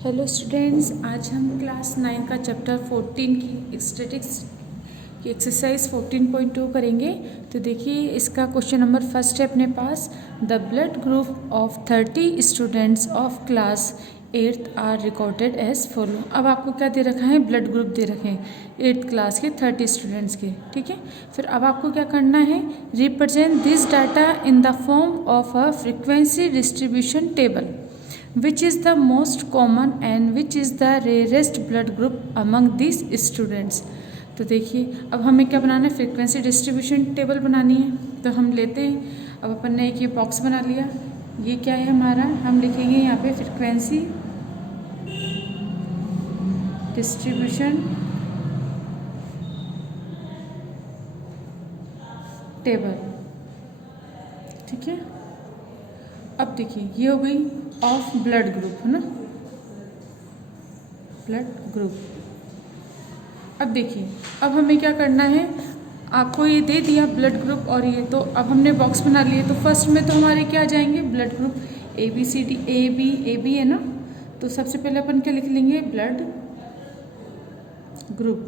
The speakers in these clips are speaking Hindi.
हेलो स्टूडेंट्स, आज हम क्लास 9 का चैप्टर 14 की स्टैटिक्स की एक्सरसाइज 14.2 करेंगे। तो देखिए, इसका क्वेश्चन नंबर फर्स्ट है अपने पास। The blood group of 30 students of class 8th are recorded as follow. अब आपको क्या दे रखा है? ब्लड ग्रुप दे रखे हैं 8th क्लास के 30 स्टूडेंट्स के। ठीक है, फिर अब आपको क्या करना है? Represent this data in the form of a frequency distribution table. Which is the most common and which is the rarest blood group among these students? तो देखिए, अब हमें क्या बनाना है? फ्रीक्वेंसी डिस्ट्रीब्यूशन टेबल बनानी है। तो हम लेते हैं, अब अपन ने एक ये बॉक्स बना लिया। ये क्या है हमारा? हम लिखेंगे यहाँ पे फ्रीक्वेंसी डिस्ट्रीब्यूशन टेबल। ठीक है, अब देखिए, ये हो गई ऑफ ब्लड ग्रुप, है ना, ब्लड ग्रुप। अब देखिए, अब हमें क्या करना है? आपको ये दे दिया ब्लड ग्रुप, और ये तो अब हमने बॉक्स बना लिए। तो फर्स्ट में तो हमारे क्या आ जाएंगे? ब्लड ग्रुप ABCD, AB है ना। तो सबसे पहले अपन क्या लिख लेंगे? Blood group.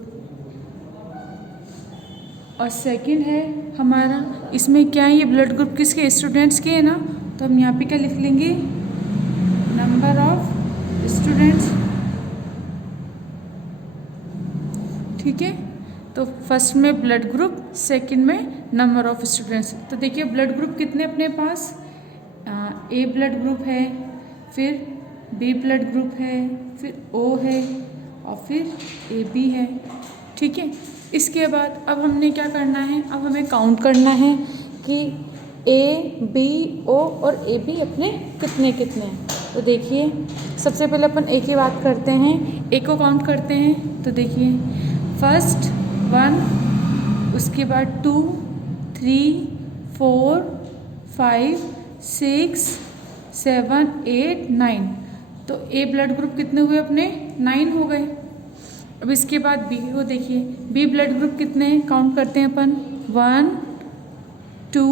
और सेकंड है हमारा, इसमें क्या है? ये ब्लड ग्रुप किसके? स्टूडेंट्स के है ना। तो हम यहाँ पे क्या लिख लेंगे? Number of students. ठीक है, तो फर्स्ट में ब्लड ग्रुप, सेकंड में नंबर ऑफ स्टूडेंट्स। तो देखिए, ब्लड ग्रुप कितने अपने पास? A ब्लड ग्रुप है, फिर B ब्लड ग्रुप है, फिर O है, और फिर AB है। ठीक है, इसके बाद अब हमने क्या करना है? अब हमें काउंट करना है कि A, B, O और AB अपने कितने कितने हैं। तो देखिए, सबसे पहले अपन A की बात करते हैं। A को काउंट करते हैं। तो देखिए, फर्स्ट 1, उसके बाद 2, 3, 4, 5, 6, 7, 8, 9। तो A ब्लड ग्रुप कितने हुए अपने? 9 हो गए। अब इसके बाद B को देखिए, B ब्लड ग्रुप कितने हैं? काउंट करते हैं अपन। 1, 2,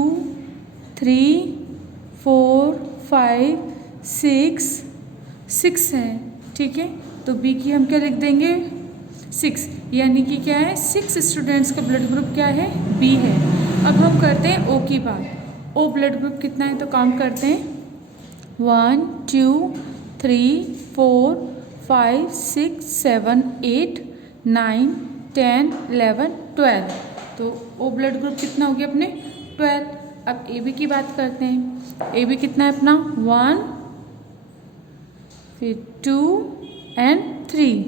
3, 4, 5, 6 है। ठीक है, तो B की हम क्या लिख देंगे? 6, यानी कि क्या है? 6 स्टूडेंट्स का ब्लड ग्रुप क्या है? B है। अब हम करते हैं O की बात। O ब्लड ग्रुप कितना है? तो काउंट करते हैं। 1, 2, 3, 4, 5, 6, 7, 8, 9, 10, 11, 12। तो O ब्लड ग्रुप कितना हो गया अपने? 12। अब AB की बात करते हैं। AB कितना है अपना? 1, फिर 2 एंड 3।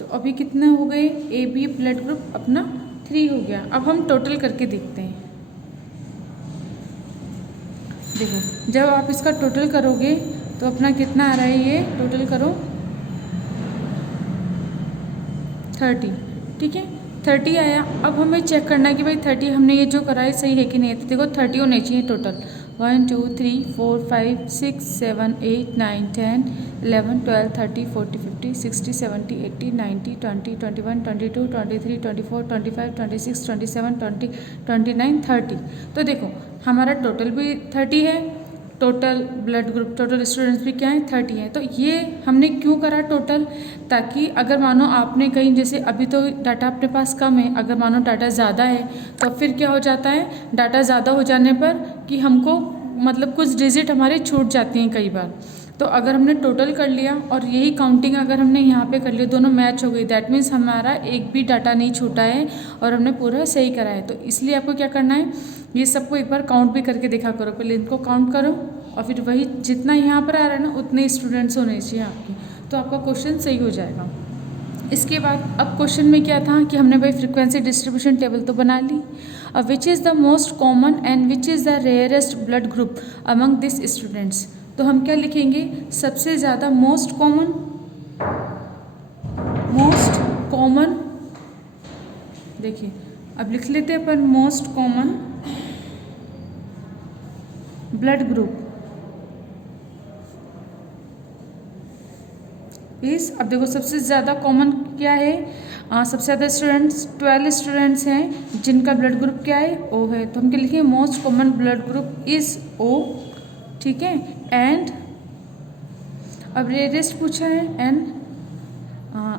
तो अभी कितने हो गए? AB ब्लड ग्रुप अपना 3 हो गया। अब हम टोटल करके देखते हैं। देखो, जब आप इसका टोटल करोगे तो अपना कितना आ रहा है? ये टोटल करो 30। ठीक है, 30 आया। अब हमें चेक करना है कि भाई 30 हमने ये जो करा है सही है कि नहीं। तो देखो, 30 होने चाहिए टोटल। 1, 2, 3, 4, 5, 6, 7, 8, 9, 10, 11, 12, 13, 14, 15, 16, 17, 18, 19, 20, 21, 22, 23, 24, 25, 26, 27, 20, 29, 30। तो देखो, हमारा टोटल भी 30 है। Total blood group, total students भी क्या है? 30 है। तो ये हमने क्यों करा टोटल? ताकि अगर मानो आपने कहीं, जैसे अभी तो डाटा अपने पास कम है, अगर मानो डाटा ज़्यादा है तो फिर क्या हो जाता है? डाटा ज़्यादा हो जाने पर कि हमको मतलब कुछ डिजिट हमारे छूट जाती हैं कई बार। तो अगर हमने टोटल कर लिया और यही काउंटिंग अगर हमने यहाँ पे कर लिया, दोनों मैच हो गई, दैट मीन्स हमारा एक भी डाटा नहीं छूटा है और हमने पूरा सही करा है। तो इसलिए आपको क्या करना है? ये सबको एक बार काउंट भी करके देखा करो। पहले इनको काउंट करो और फिर वही जितना यहाँ पर आ रहा है ना, उतने स्टूडेंट्स होने चाहिए आपके, तो आपका क्वेश्चन सही हो जाएगा। इसके बाद अब क्वेश्चन में क्या था कि हमने भाई फ्रीक्वेंसी डिस्ट्रीब्यूशन टेबल तो बना ली। अब which is the most common and which is the rarest blood group among this students. तो हम क्या लिखेंगे? सबसे ज़्यादा मोस्ट कॉमन। देखिए, अब लिख लेते हैं अपन मोस्ट कॉमन ब्लड ग्रुप इस। अब देखो, सबसे ज़्यादा कॉमन क्या है? सबसे ज़्यादा स्टूडेंट्स 12 स्टूडेंट्स हैं जिनका ब्लड ग्रुप क्या है? O है। तो हम क्या लिखेंगे? Most common blood group is O। ठीक है, एंड अब रेयरेस्ट पूछा है एन,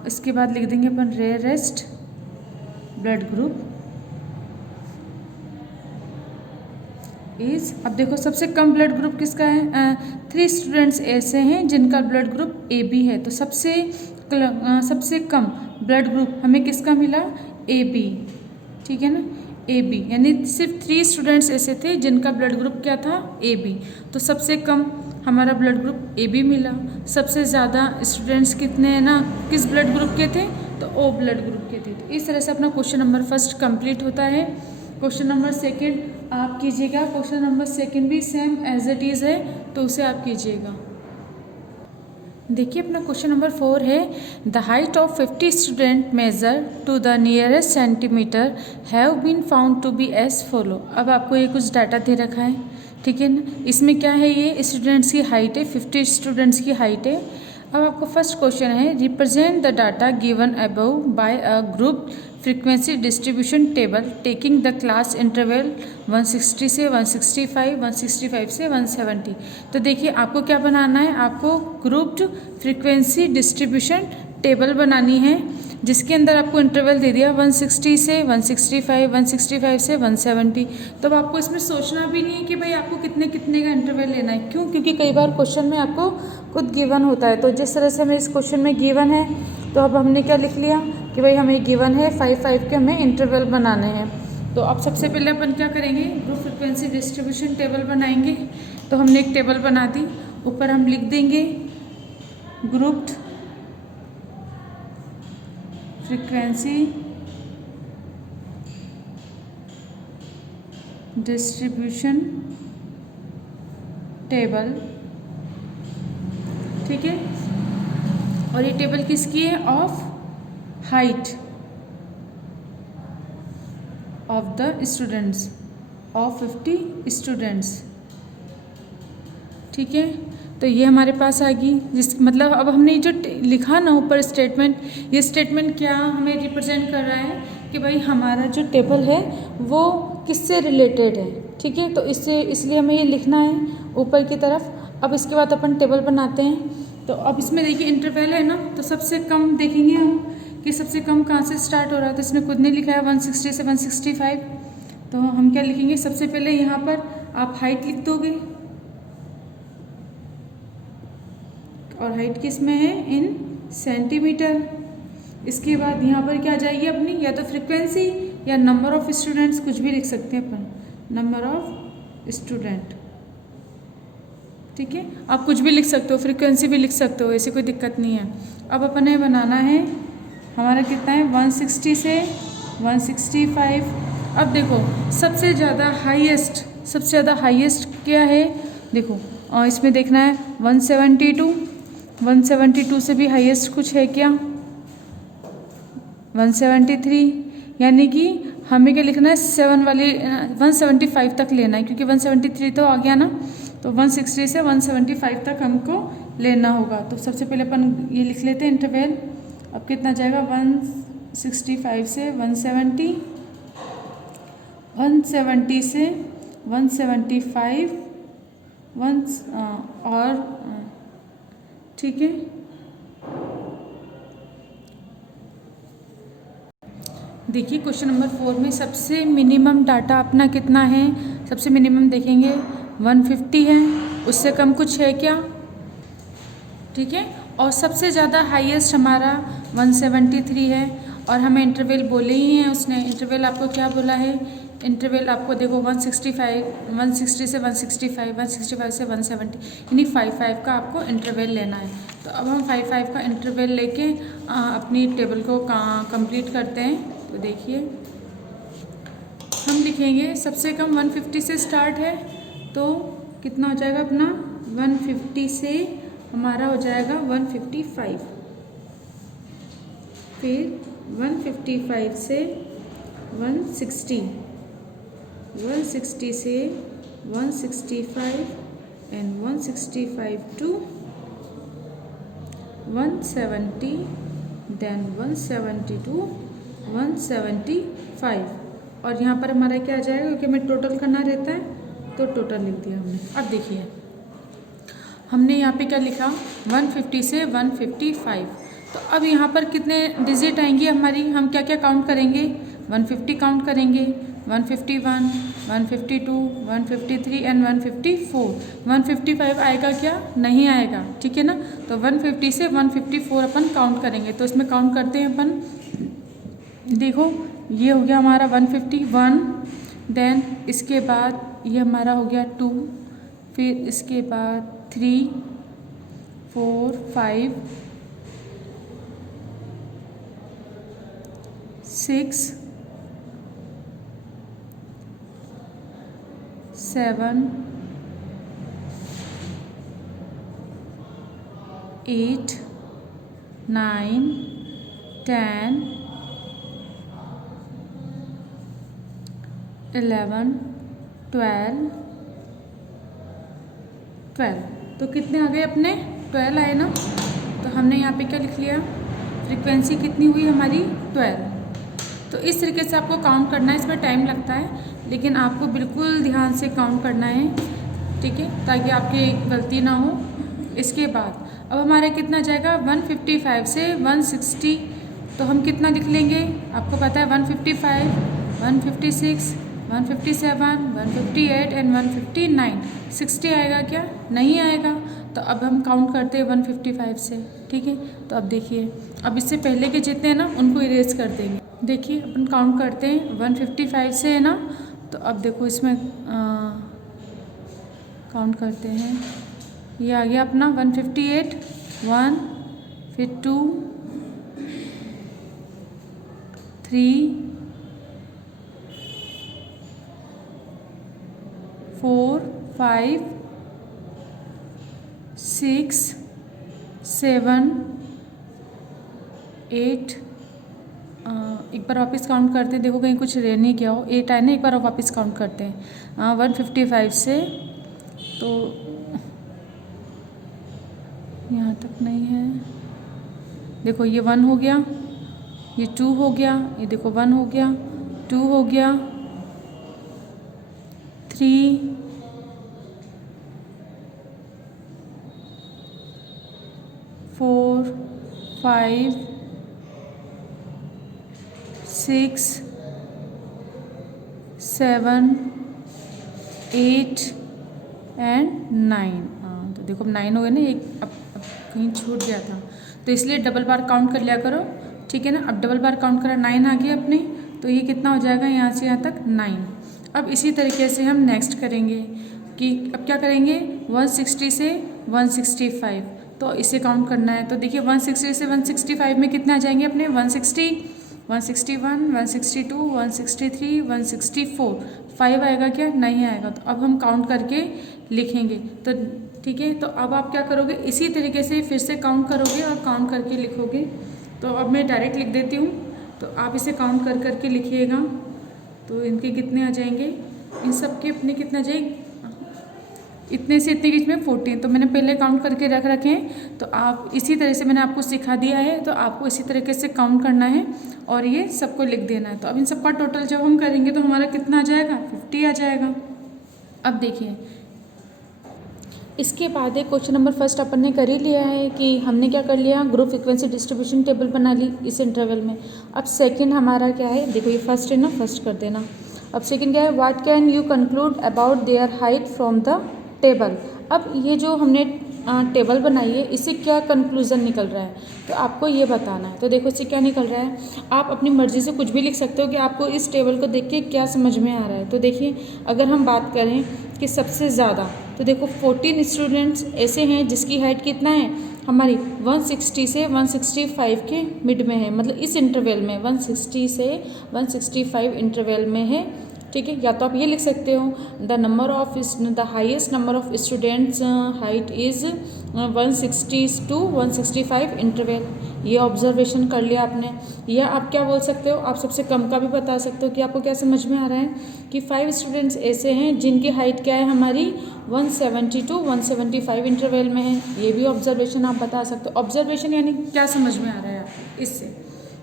इसके बाद लिख देंगे अपन रेयरेस्ट ब्लड ग्रुप इज। अब देखो सबसे कम ब्लड ग्रुप किसका है, 3 स्टूडेंट्स ऐसे हैं जिनका ब्लड ग्रुप AB है, तो सबसे कम ब्लड ग्रुप हमें किसका मिला, AB, ठीक है ना, AB, यानी सिर्फ 3 स्टूडेंट्स ऐसे थे जिनका ब्लड ग्रुप क्या था, AB, तो सबसे कम हमारा ब्लड ग्रुप AB मिला। सबसे ज़्यादा स्टूडेंट्स कितने हैं ना, किस ब्लड ग्रुप के थे, तो O ब्लड ग्रुप के थे। तो इस तरह से अपना क्वेश्चन नंबर फर्स्ट कंप्लीट होता है। क्वेश्चन नंबर सेकंड आप कीजिएगा, क्वेश्चन नंबर सेकंड भी सेम एज इट इज़ है, तो उसे आप कीजिएगा। देखिए अपना क्वेश्चन नंबर 4 है, the height of 50 student measure to the nearest centimetre have been found to be as follow. अब आपको ये कुछ डाटा दे रखा है, ठीक है ना, इसमें क्या है, ये स्टूडेंट्स की हाइट है, 50 स्टूडेंट्स की हाइट है। अब आपको फर्स्ट क्वेश्चन है, represent the data given above by a group frequency distribution table taking the class interval 160 से 165, 165 से 170। तो देखिए आपको क्या बनाना है, आपको ग्रुप्ड फ्रीक्वेंसी डिस्ट्रीब्यूशन टेबल बनानी है, जिसके अंदर आपको इंटरवल दे दिया 160 से 165, 165 से 170। तो अब आपको इसमें सोचना भी नहीं है कि भाई आपको कितने कितने का इंटरवल लेना है, क्यों, क्योंकि कई बार क्वेश्चन में आपको खुद गिवन होता है। तो जिस तरह से हमें इस क्वेश्चन में गिवन है, तो अब हमने क्या लिख लिया कि भाई हमें गिवन है 5 के हमें इंटरवल बनाने हैं। तो अब सबसे पहले अपन क्या करेंगे, ग्रुप फ्रीक्वेंसी डिस्ट्रीब्यूशन टेबल बनाएंगे। तो हमने एक टेबल बना दी, ऊपर हम लिख देंगे ग्रुप्ड फ्रीक्वेंसी डिस्ट्रीब्यूशन टेबल, ठीक है, और ये टेबल किसकी है, of height of the students of 50 students, ठीक है। तो ये हमारे पास आ गई, जिस मतलब अब हमने जो लिखा ना ऊपर स्टेटमेंट, ये स्टेटमेंट क्या हमें रिप्रेजेंट कर रहा है कि भाई हमारा जो टेबल है वो किससे रिलेटेड है, ठीक है। तो इसलिए हमें ये लिखना है ऊपर की तरफ। अब इसके बाद अपन टेबल बनाते हैं। तो अब इसमें देखिए इंटरवल है ना, तो सबसे कम देखेंगे हम कि सबसे कम कहाँ से स्टार्ट हो रहा है। तो इसने खुद ने लिखा है 160 से 165। तो हम क्या लिखेंगे, सबसे पहले यहाँ पर आप हाइट लिख दोगे, और हाइट किस में है, इन सेंटीमीटर। इसके बाद यहाँ पर क्या आ जाएगी अपनी, या तो फ्रीक्वेंसी या नंबर ऑफ स्टूडेंट्स, कुछ भी लिख सकते हैं अपन, नंबर ऑफ स्टूडेंट, ठीक है। आप कुछ भी लिख सकते हो, फ्रीक्वेंसी भी लिख सकते हो, ऐसी कोई दिक्कत नहीं है। अब अपन ने बनाना है, हमारा कितना है 160 से 165। अब देखो सबसे ज़्यादा हाईएस्ट क्या है, देखो और इसमें देखना है 172 से भी हाईएस्ट कुछ है क्या, 173, यानी कि हमें क्या लिखना है 175 तक लेना है, क्योंकि 173 तो आ गया ना, तो 160 से 175 तक हमको लेना होगा। तो सबसे पहले अपन ये लिख लेते हैं इंटरवल। अब कितना जाएगा, 165 से 170, 170 से 175, और ठीक है। देखिए क्वेश्चन नंबर 4 में सबसे मिनिमम डाटा अपना कितना है, सबसे मिनिमम देखेंगे 150 है, उससे कम कुछ है क्या, ठीक है। और सबसे ज़्यादा हाईएस्ट हमारा 173 है, और हमें इंटरवल बोले ही हैं उसने। इंटरवल आपको क्या बोला है, इंटरवल आपको देखो 160 से 165, 165 से 170, यानी 5 का आपको इंटरवल लेना है। तो अब हम 5 का इंटरवल लेके अपनी टेबल को कंप्लीट करते हैं। तो देखिए हम लिखेंगे सबसे कम 150 से स्टार्ट है, तो कितना हो जाएगा अपना 150 से हमारा हो जाएगा 155, फिर 155 से 160, 160 से 165 एंड 165 टू 170, देन 170 टू 175, और यहाँ पर हमारा क्या आ जाएगा, क्योंकि हमें टोटल करना रहता है तो टोटल लिख दिया हमने। अब देखिए हमने यहाँ पे क्या लिखा 150 से 155। तो अब यहाँ पर कितने डिजिट आएंगी हमारी, हम क्या क्या काउंट करेंगे, 150 काउंट करेंगे, 151, 152, 153 एंड 154। 155 आएगा क्या, नहीं आएगा, ठीक है ना। तो 150 से 154 अपन काउंट करेंगे। तो इसमें काउंट करते हैं अपन, देखो ये हो गया हमारा 151, देन इसके बाद ये हमारा हो गया 2, फिर इसके बाद 3, 4, 5, 6, 7, 8, 9, 10, 11, 12, 12। तो कितने आ गए अपने, 12 आए ना। तो हमने यहाँ पे क्या लिख लिया, फ्रीक्वेंसी कितनी हुई हमारी, 12। तो इस तरीके से आपको काउंट करना है, इसमें टाइम लगता है लेकिन आपको बिल्कुल ध्यान से काउंट करना है, ठीक है, ताकि आपकी गलती ना हो। इसके बाद अब हमारा कितना जाएगा, 155 से 160। तो हम कितना लिख लेंगे, आपको पता है 155, 156, 157, 158 एंड 159। 60 आएगा क्या, नहीं आएगा। तो अब हम काउंट करते हैं 155 से, ठीक है। तो अब देखिए, अब इससे पहले के जितने हैं ना उनको इरेज कर देंगे। देखिए अपन काउंट करते हैं 155 से, है ना। तो अब देखो इसमें काउंट करते हैं, ये आ गया अपना 158, 1, फिर 2, 3, 4, 5, 6, 7, 8। एक बार वापस काउंट करते हैं, देखो कहीं कुछ रह नहीं गया हो, 8 आए ना, एक बार वापस काउंट करते हैं 155 से। तो यहाँ तक नहीं है, देखो ये 1 हो गया, ये 2 हो गया, ये देखो 1 हो गया, 2 हो गया, 3, 4, 5, 6, 7, 8 एंड 9। तो देखो 9 हो गए ना, एक अब कहीं छूट गया था, तो इसलिए डबल बार काउंट कर लिया करो, ठीक है ना। अब डबल बार काउंट करा, 9 आ गया अपने, तो ये कितना हो जाएगा, यहाँ से यहाँ तक 9। अब इसी तरीके से हम नेक्स्ट करेंगे कि अब क्या करेंगे, 160 से 165। तो इसे काउंट करना है। तो देखिए 160 से 165 में कितने आ जाएंगे अपने, 160, 161, 162, 163, 164। 5 आएगा क्या, नहीं आएगा। तो अब हम काउंट करके लिखेंगे। तो ठीक है, तो अब आप क्या करोगे, इसी तरीके से फिर से काउंट करोगे और काउंट करके लिखोगे। तो अब मैं डायरेक्ट लिख देती हूँ, तो आप इसे काउंट कर करके लिखिएगा। तो इनके कितने आ जाएंगे, इन सब के अपने कितना जाएंगे, इतने से इतने बीच में 14। तो मैंने पहले काउंट करके रख रखे हैं। तो आप इसी तरह से मैंने आपको सिखा दिया है, तो आपको इसी तरीके से काउंट करना है और ये सबको लिख देना है। तो अब इन सबका टोटल जब हम करेंगे तो हमारा कितना आ जाएगा, 50 आ जाएगा। अब देखिए इसके बाद एक क्वेश्चन नंबर फर्स्ट अपन ने कर ही लिया है कि हमने क्या कर लिया, ग्रुप फ्रीक्वेंसी डिस्ट्रीब्यूशन टेबल बना ली इस इंटरवल में। अब सेकंड हमारा क्या है, देखो ये फर्स्ट है ना, फर्स्ट कर देना। अब सेकंड क्या है, what can you conclude about their height from the table. अब ये जो हमने टेबल बनाई है, इससे क्या कंक्लूजन निकल रहा है, तो आपको ये बताना है। तो देखो इससे क्या निकल रहा है, आप अपनी मर्ज़ी से कुछ भी लिख सकते हो कि आपको इस टेबल को देख के क्या समझ में आ रहा है। तो देखिए अगर हम बात करें कि सबसे ज़्यादा, तो देखो 14 स्टूडेंट्स ऐसे हैं जिसकी हाइट कितना है हमारी 160 से 165 के मिड में है, मतलब इस इंटरवल में 160 से 165 इंटरवल में है, ठीक है। या तो आप ये लिख सकते हो the number of the highest number of students height is 160 to 165 interval. ये ऑब्जर्वेशन कर लिया आपने। या आप क्या बोल सकते हो, आप सबसे कम का भी बता सकते हो कि आपको क्या समझ में आ रहा है कि 5 स्टूडेंट्स ऐसे हैं जिनकी हाइट क्या है हमारी 170 to 175 इंटरवल में है। ये भी ऑब्जर्वेशन आप बता सकते हो। ऑब्जर्वेशन यानी क्या समझ में आ रहा है आपको, इससे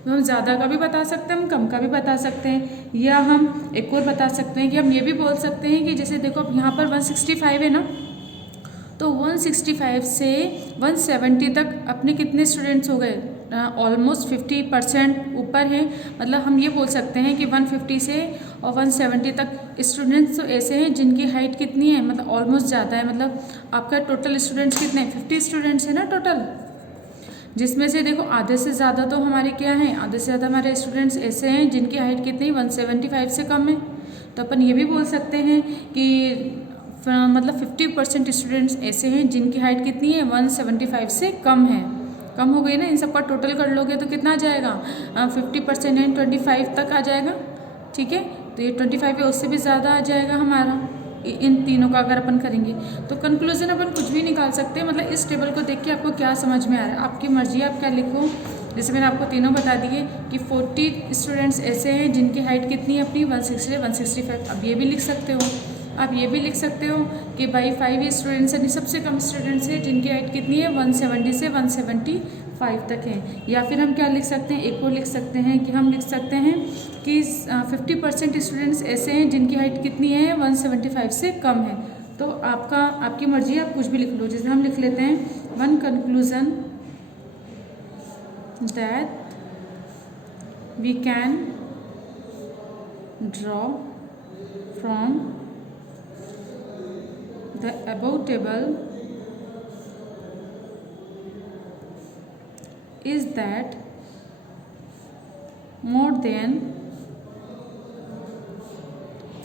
हम ज़्यादा का भी बता सकते हैं, हम कम का भी बता सकते हैं। या हम एक और बता सकते हैं कि हम ये भी बोल सकते हैं कि जैसे देखो अब यहाँ पर 165 है ना, तो 165 से 170 तक अपने कितने स्टूडेंट्स हो गए? ऑलमोस्ट 50% ऊपर है। मतलब हम ये बोल सकते हैं कि 150 से और 170 तक स्टूडेंट्स तो ऐसे हैं जिनकी हाइट कितनी है, मतलब ऑलमोस्ट ज़्यादा है। मतलब आपका टोटल स्टूडेंट्स कितने हैं? 50 स्टूडेंट्स हैं ना टोटल, जिसमें से देखो आधे से ज़्यादा तो हमारे क्या हैं, आधे से ज़्यादा हमारे स्टूडेंट्स ऐसे हैं जिनकी हाइट कितनी 175 से कम है। तो अपन ये भी बोल सकते हैं कि मतलब 50% स्टूडेंट्स ऐसे हैं जिनकी हाइट कितनी है 175 से कम है। कम हो गई ना, इन सबका टोटल कर लोगे तो कितना आ जाएगा? 50% एंड 25 तक आ जाएगा। ठीक है, तो ये 25 है, उससे भी ज़्यादा आ जाएगा हमारा इन तीनों का अगर अपन करेंगे। तो कंक्लूजन अपन कुछ भी निकाल सकते हैं। मतलब इस टेबल को देख के आपको क्या समझ में आ रहा है, आपकी मर्जी आप क्या लिखो। जैसे मैंने आपको तीनों बता दिए कि 40 स्टूडेंट्स ऐसे हैं जिनकी हाइट कितनी है अपनी 160 से 165। अब ये भी लिख सकते हो, आप ये भी लिख सकते हो कि भाई 5 स्टूडेंट्स यानी सबसे कम स्टूडेंट्स हैं जिनकी हाइट कितनी है 170 से 175 तक है। या फिर हम क्या लिख सकते हैं, एक और लिख सकते हैं कि हम लिख सकते हैं कि 50% स्टूडेंट्स ऐसे हैं जिनकी हाइट कितनी है 175 से कम है। तो आपकी मर्जी, आप कुछ भी लिख लो। जैसे हम लिख लेते हैं one conclusion that we can draw from the above table is that more than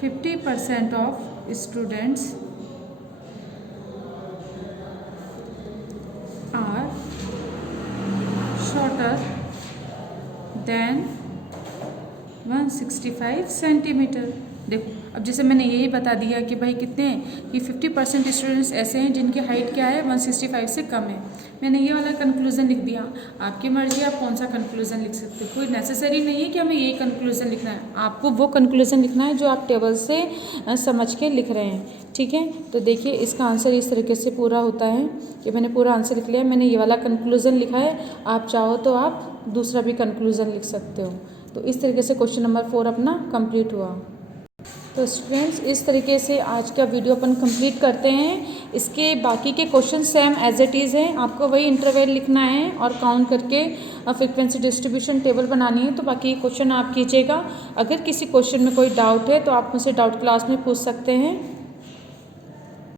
50% of students are shorter than 165 centimetre. देखो अब जैसे मैंने यही बता दिया कि भाई कितने हैं कि 50% स्टूडेंट्स ऐसे हैं जिनकी हाइट क्या है 165 से कम है। मैंने ये वाला कंक्लूजन लिख दिया। आपकी मर्जी, आप कौन सा कंक्लूजन लिख सकते हो। कोई नेसेसरी नहीं है कि हमें यही कंक्लूजन लिखना है, आपको वो कंक्लूजन लिखना है जो आप टेबल से समझ के लिख रहे हैं। ठीक है, तो देखिए इसका आंसर इस तरीके से पूरा होता है कि मैंने पूरा आंसर लिख लिया। मैंने ये वाला कंक्लूजन लिखा है, आप चाहो तो आप दूसरा भी कंक्लूजन लिख सकते हो। तो इस तरीके से क्वेश्चन नंबर 4 अपना कंप्लीट हुआ। तो स्टूडेंट्स इस तरीके से आज का वीडियो अपन कंप्लीट करते हैं। इसके बाकी के question same as it is है, आपको वही इंटरवल लिखना है और काउंट करके फ्रीक्वेंसी डिस्ट्रीब्यूशन टेबल बनानी है। तो बाकी क्वेश्चन आप कीजिएगा। अगर किसी क्वेश्चन में कोई डाउट है तो आप मुझसे डाउट क्लास में पूछ सकते हैं।